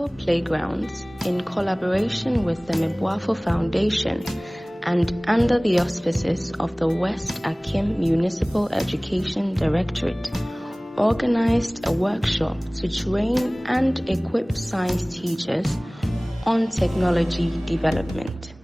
Power Playgrounds, in collaboration with the Meboafo Foundation and under the auspices of the West Akim Municipal Education Directorate, organized a workshop to train and equip science teachers on technology development.